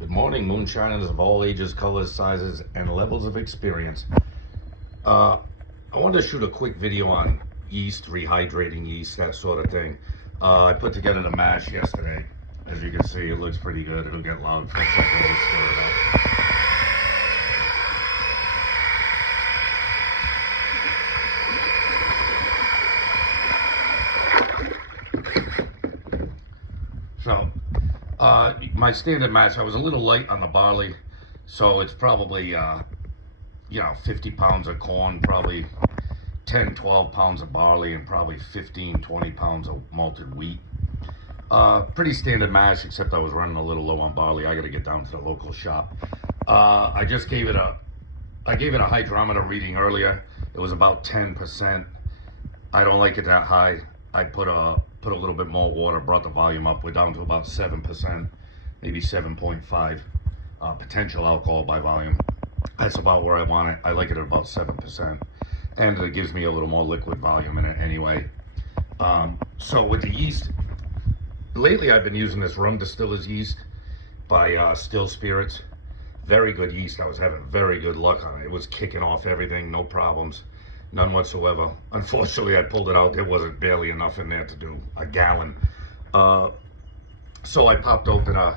Good morning, Moonshiners of all ages, colors, sizes, and levels of experience. I wanted to shoot a quick video on yeast, rehydrating yeast, that sort of thing. I put together the mash yesterday. As you can see, it looks pretty good. It'll get loud for a second. We'll stir it up. So, my standard mash, I was a little light on the barley, so it's probably, 50 pounds of corn, probably 10, 12 pounds of barley, and probably 15, 20 pounds of malted wheat. Pretty standard mash, except I was running a little low on barley. I got to get down to the local shop. I gave it a hydrometer reading earlier. It was about 10%. I don't like it that high. I put a little bit more water, brought the volume up. We're down to about 7%, maybe 7.5 potential alcohol by volume. That's about where I want it. I like it at about 7%. And it gives me a little more liquid volume in it anyway. So with the yeast, lately I've been using this rum distiller's yeast by Still Spirits. Very good yeast. I was having very good luck on it. It was kicking off everything, no problems. None whatsoever. Unfortunately, I pulled it out. There wasn't barely enough in there to do a gallon. So I popped open a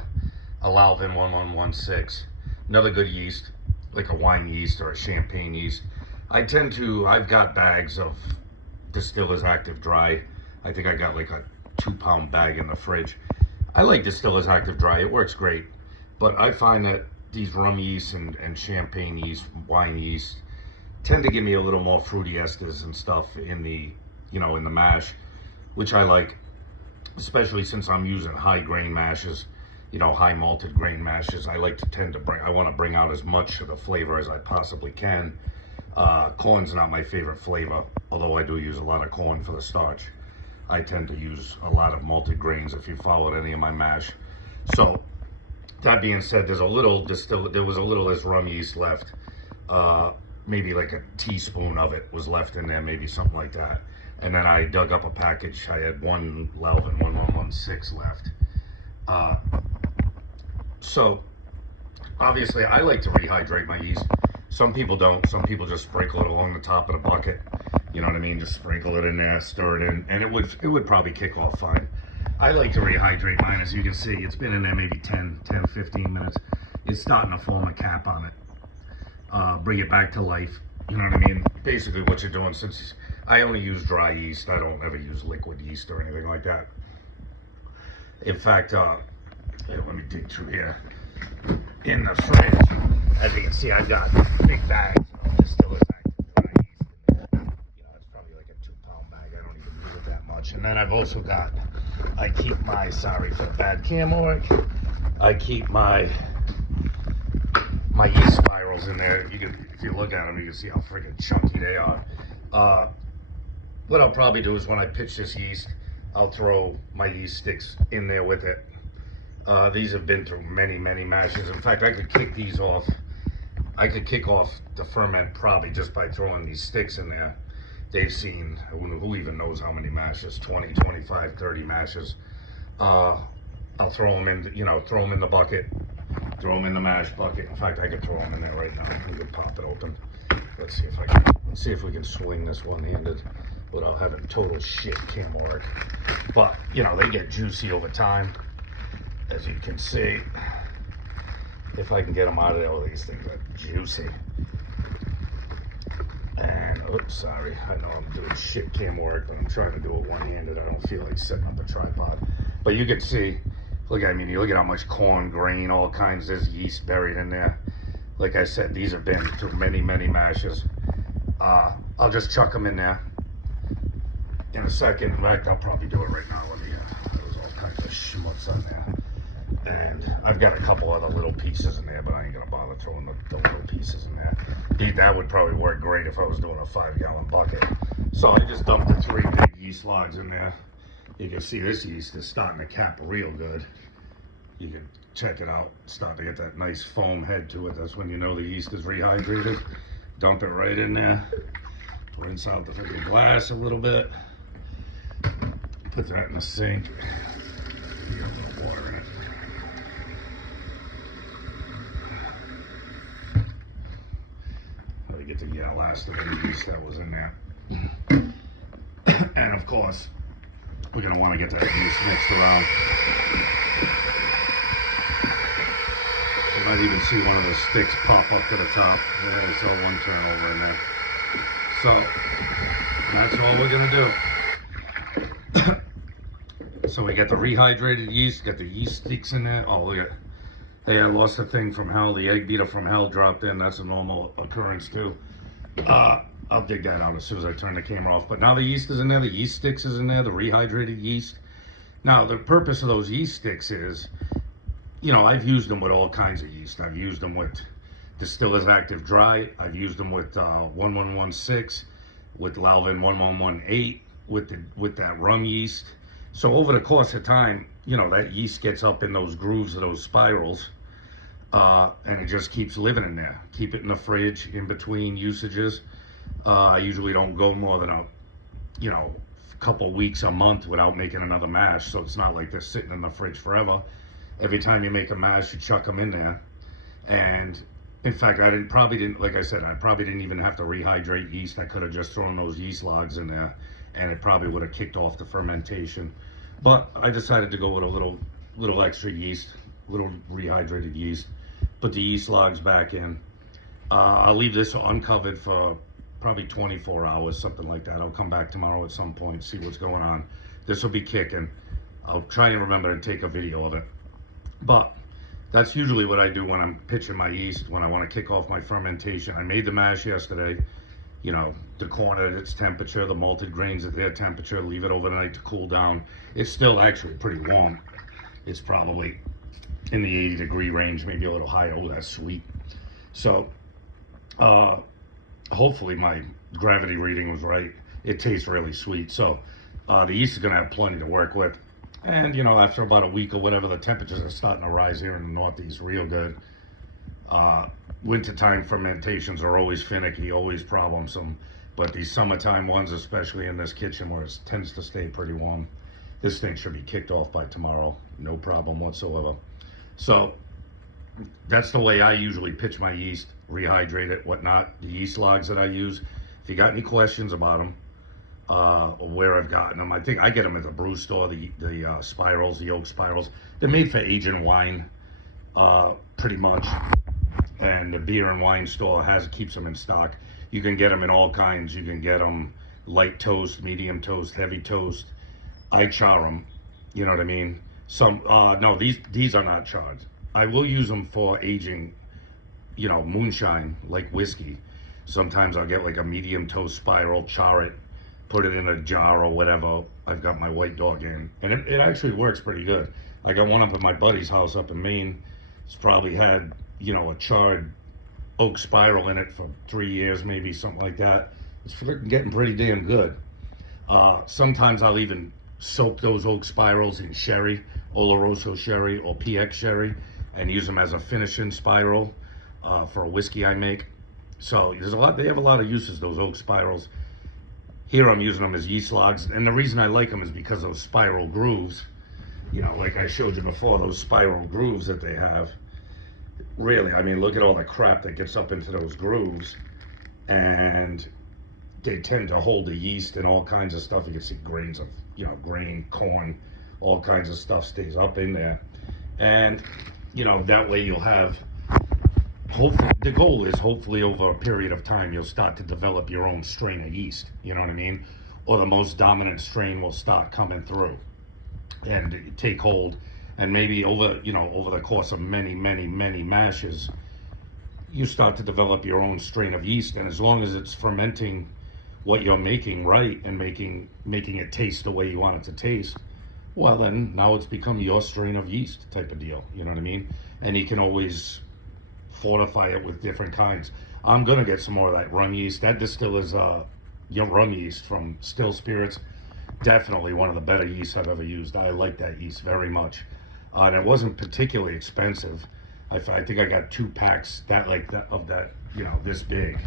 Lalvin 1116. Another good yeast, like a wine yeast or a champagne yeast. I've got bags of Distiller's Active Dry. I think I got like a 2-pound bag in the fridge. I like Distiller's Active Dry. It works great. But I find that these rum yeasts and champagne yeast, wine yeast, tend to give me a little more fruity esters and stuff in the mash, which I like, especially since I'm using high grain mashes, high malted grain mashes. I want to bring out as much of the flavor as I possibly can. Corn's not my favorite flavor, although I do use a lot of corn for the starch. I tend to use a lot of malted grains if you followed any of my mash. So that being said, there was a little of this rum yeast left. Maybe like a teaspoon of it was left in there, maybe something like that. And then I dug up a package. I had one Lalvin 1116 left. So obviously I like to rehydrate my yeast. Some people don't. Some people just sprinkle it along the top of the bucket. You know what I mean? Just sprinkle it in there, stir it in, and it would probably kick off fine. I like to rehydrate mine. As you can see, it's been in there maybe 10, 15 minutes. It's starting to form a cap on it. Bring it back to life. You know what I mean? Basically what you're doing, since I only use dry yeast, I don't ever use liquid yeast or anything like that. In fact, here, let me dig through here. In the fridge, as you can see, I've got big bags of Distiller's Active Dry yeast in there. It's probably like a 2-pound bag. I don't even use it that much. And then I've also got, I keep my, sorry for the bad camera work, I keep my yeast spirals in there. If you look at them, you can see how freaking chunky they are. What I'll probably do is when I pitch this yeast, I'll throw my yeast sticks in there with it. These have been through many, many mashes. In fact, I could kick these off. I could kick off the ferment probably just by throwing these sticks in there. They've seen, who even knows how many mashes, 20, 25, 30 mashes. I'll throw them in, throw them in the bucket. Throw them in the mash bucket. In fact, I could throw them in there right now. We can pop it open. Let's see if we can swing this one-handed without having total shit camera work. But they get juicy over time, as you can see. If I can get them out of there, all these things are juicy. And oops, sorry. I know I'm doing shit camera work, but I'm trying to do it one-handed. I don't feel like setting up a tripod. But you can see. Look at you look at how much corn, grain, all kinds. There's yeast buried in there. Like I said, these have been through many, many mashes. I'll just chuck them in there in a second. In fact, I'll probably do it right now. There's all kinds of schmutz on there. And I've got a couple other little pieces in there, but I ain't gonna bother throwing the little pieces in there. That would probably work great if I was doing a 5-gallon bucket. So I just dumped the 3 big yeast logs in there. You can see this yeast is starting to cap real good. You can check it out. It's starting to get that nice foam head to it. That's when you know the yeast is rehydrated. Dump it right in there. Rinse out the freaking glass a little bit. Put that in the sink. You got a little water in it. get the last of the yeast that was in there. And of course, we're going to want to get that yeast mixed around. You might even see one of the sticks pop up to the top. There's one turnover in there. So that's all we're going to do. So we get the rehydrated yeast, got the yeast sticks in there. Oh, look at, hey, I lost a thing from hell. The egg beater from hell dropped in. That's a normal occurrence too. I'll dig that out as soon as I turn the camera off. But now the yeast is in there, the yeast sticks is in there, the rehydrated yeast. Now the purpose of those yeast sticks is, you know, I've used them with all kinds of yeast. I've used them with Distiller's Active Dry. I've used them with 1116, with Lalvin 1118, with that rum yeast. So over the course of time, you know, that yeast gets up in those grooves of those spirals, and it just keeps living in there. Keep it in the fridge in between usages. I usually don't go more than a couple weeks, a month without making another mash. So it's not like they're sitting in the fridge forever. Every time you make a mash, you chuck them in there. And in fact, I probably didn't, like I said, I probably didn't even have to rehydrate yeast. I could have just thrown those yeast logs in there, and it probably would have kicked off the fermentation. But I decided to go with a little extra yeast, little rehydrated yeast. Put the yeast logs back in. I'll leave this uncovered for probably 24 hours, something like that. I'll come back tomorrow at some point, see what's going on. This will be kicking. I'll try and remember to take a video of it. But that's usually what I do when I'm pitching my yeast, when I want to kick off my fermentation. I made the mash yesterday. You know, the corn at its temperature, the malted grains at their temperature, leave it overnight to cool down. It's still actually pretty warm. It's probably in the 80-degree range, maybe a little higher. Oh, that's sweet. So, hopefully my gravity reading was right. It tastes really sweet. So, the yeast is going to have plenty to work with. And, you know, after about a week or whatever, the temperatures are starting to rise here in the Northeast real good. Wintertime fermentations are always finicky, always problemsome. But these summertime ones, especially in this kitchen where it tends to stay pretty warm, this thing should be kicked off by tomorrow. No problem whatsoever. So that's the way I usually pitch my yeast, rehydrate it, whatnot. The yeast logs that I use. If you got any questions about them, or where I've gotten them, I think I get them at the brew store, the spirals, the oak spirals. They're made for aging wine, pretty much. And the beer and wine store keeps them in stock. You can get them in all kinds. You can get them light toast, medium toast, heavy toast. I char them, you know what I mean? Some, no, these are not charred. I will use them for aging, you know, moonshine, like whiskey. Sometimes I'll get like a medium toast spiral, char it, put it in a jar or whatever. I've got my white dog in, and it actually works pretty good. I got one up at my buddy's house up in Maine. It's probably had, you know, a charred oak spiral in it for 3 years, maybe, something like that. It's getting pretty damn good. Sometimes I'll even soak those oak spirals in sherry, Oloroso sherry or PX sherry, and use them as a finishing spiral for a whiskey I make. So there's a lot. They have a lot of uses, those oak spirals. Here I'm using them as yeast logs, and the reason I like them is because those spiral grooves, you know, like I showed you before, those spiral grooves that they have. Really, I mean, look at all the crap that gets up into those grooves, and they tend to hold the yeast and all kinds of stuff. You can see grains of, you know, grain, corn, all kinds of stuff stays up in there. And, you know, that way you'll have, hopefully, the goal is hopefully over a period of time, you'll start to develop your own strain of yeast, you know what I mean? Or the most dominant strain will start coming through and take hold. And maybe over, you know, over the course of many mashes, you start to develop your own strain of yeast. And as long as it's fermenting what you're making right and making it taste the way you want it to taste, well, then now it's become your strain of yeast type of deal. You know what I mean? And you can always fortify it with different kinds. I'm gonna get some more of that rum yeast. That Distiller's rum yeast from Still Spirits, definitely one of the better yeasts I've ever used. I like that yeast very much. And it wasn't particularly expensive. I think I got 2 packs of that, you know, this big.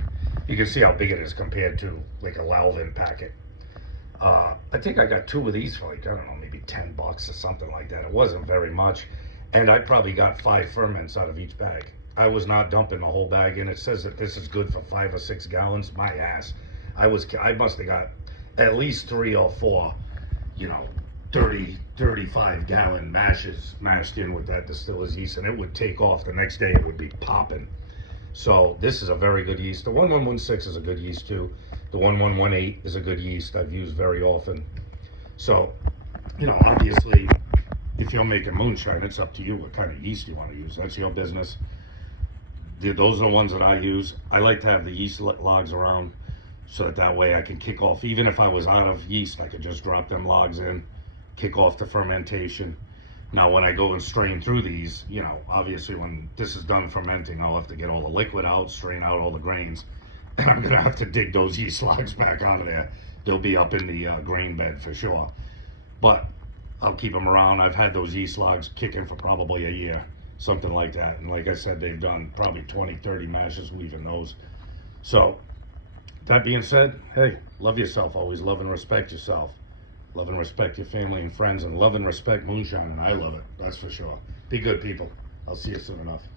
You can see how big it is compared to like a Lalvin packet. I think I got 2 of these for like, I don't know, maybe $10 or something like that. It wasn't very much. And I probably got 5 ferments out of each bag. I was not dumping the whole bag in. It says that this is good for 5 or 6 gallons. My ass. I must have got at least 3 or 4, you know, 30, 35 gallon mashes mashed in with that distiller's yeast, and it would take off. The next day it would be popping. So this is a very good yeast. The 1116 is a good yeast too. The 1118 is a good yeast I've used very often. So, you know, obviously, if you're making moonshine, it's up to you what kind of yeast you want to use. That's your business. Those are the ones that I use. I like to have the yeast logs around so that way I can kick off. Even if I was out of yeast, I could just drop them logs in, kick off the fermentation. Now, when I go and strain through these, you know, obviously when this is done fermenting, I'll have to get all the liquid out, strain out all the grains, and I'm gonna have to dig those yeast logs back out of there. They'll be up in the grain bed for sure. But I'll keep them around. I've had those yeast logs kicking for probably a year, something like that. And like I said, they've done probably 20, 30 mashes weaving those. So that being said, hey, love yourself. Always love and respect yourself. Love and respect your family and friends, and love and respect moonshine, and I love it. That's for sure. Be good, people. I'll see you soon enough.